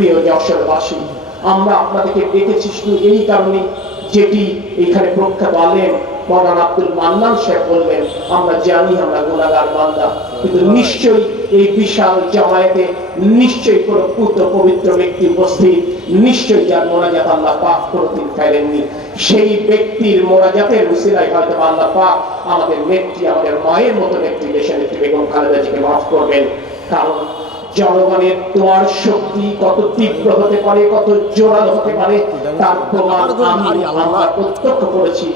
প্রিয় যশোরবাসী আমরা আপনাদেরকে ডেকেছি শুধু এই কারণে যেটি এখানে প্রখ্যাত আলেম মরান আব্দুল মান্নান সাহেব বললেন, আমরা জানি আমরা গুণাগার বান্দা। কিন্তু নিশ্চয়ই এই বিশাল জামায়াতে নিশ্চয়ই কোনো পুত্র পবিত্র ব্যক্তি উপস্থিত, নিশ্চয়ই যার মোনাজাত আল্লাহ পাক কোনোদিন ফেলেননি। সেই ব্যক্তির মোনাজাতের উসিলায় হয়তো আল্লাহ পাক আমাদের নেত্রী, আমাদের মায়ের মতো নেত্রী দেশের নেত্রী বেগম খালেদা জিকে মাফ করবেন। কারণ জনগণের তোমার শক্তি কত তীব্র হতে পারে কত জোরাল হতে পারে তার প্রমাণ আমি আমার প্রত্যক্ষ করেছি।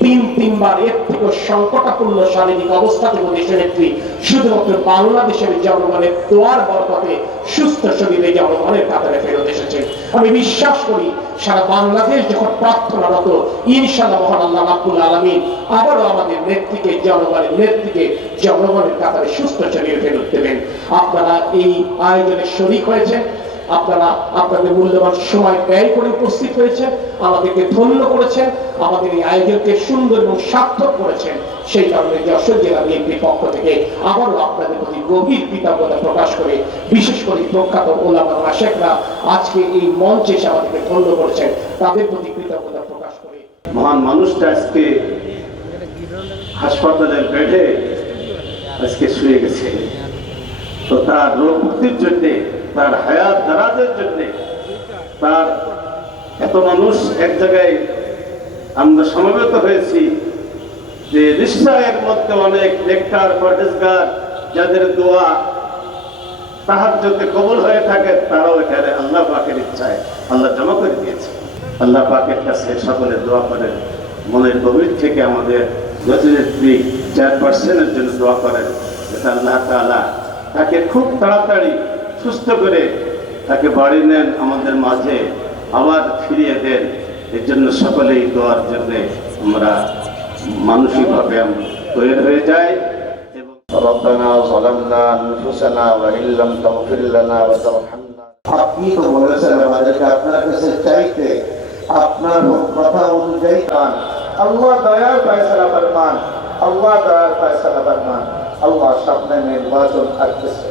তিন তিনবার এর থেকে সংকটাপূর্ণ শারীরিক অবস্থা থেকে দেশের নেত্রী শুধুমাত্র বাংলাদেশের জনগণের দোয়ার বরকতে সুস্থ শরীরে জনগণের কাতারে ফেরত এসেছে। আমি বিশ্বাস করি, সারা বাংলাদেশ যখন প্রার্থনারত ইনশাল্লাহ মহান আল্লাহ রাব্বুল আলামিন আবারও আমাদের নেত্রীকে, জনগণের নেত্রীকে জনগণের কাতারে সুস্থ শরীরে ফেরত দেবেন। আপনারা এই আয়োজনে শরিক হয়েছেন আপনারা আপনাদের মূল্যবান সময় ব্যয় করে উপস্থিত হয়েছেন, আমাদেরকে ধন্য করেছেন, আমাদের এই আয়োজনকে সুন্দর এবং সার্থক করেছেন। সেই কারণে যশোর জেলা বিএনপির পক্ষ থেকে আবারও আপনাদের প্রতি গভীর কৃতজ্ঞতা প্রকাশ করে, বিশেষ করে প্রখ্যাত ওলামা মাসেকরা আজকে এই মঞ্চে এসে আমাদেরকে ধন্য করেছেন, তাদের প্রতি কৃতজ্ঞতা প্রকাশ করে। মহান মানুষটা আজকে হাসপাতালের বেডে আজকে শুয়ে গেছে। তো তার রোগ মুক্তির জন্যে, তার হায়াত দারাজের জন্যে, তার এত মানুষ এক জায়গায় আমরা সমবেত হয়েছি যে নিশ্চয়ের মধ্যে অনেক লেকটার পরহেজগার, যাদের দোয়া তাহার যদি কবল হয়ে থাকে, তারাও এখানে আল্লাহ পাকের ইচ্ছায় আল্লাহ জমা করে দিয়েছে। আল্লাহ পাকের কাছে সকলে দোয়া করেন। মনের গভীর থেকে আমাদের গতিনেত্রী চেয়ারপারসনের জন্য দোয়া করেন। যাতে আল্লাহ তাআলা তাকে খুব তাড়াতাড়ি সুস্থ করে তাকে বাড়ি নেন আমাদের মাঝে আবার ফিরিয়ে দেন এর জন্য সকলেই দোয়ার জন্যে আমরা মানসিকভাবে আমরা তৈরি হয়ে যাই এবং ربنا ظلمنا أنفسنا وإن لم تغفر لنا وترحمنا আপনি তো বলেছেন আমাদেরকে আপনার কাছে চাইতে আপনার কথা অনুযায়ী কান আল্লাহ দয়ার ফয়সালা ফরমান আল্লাহ দয়ার ফয়সালা ফরমান আল্লাহ সামনে নির্বাচন আসতেছে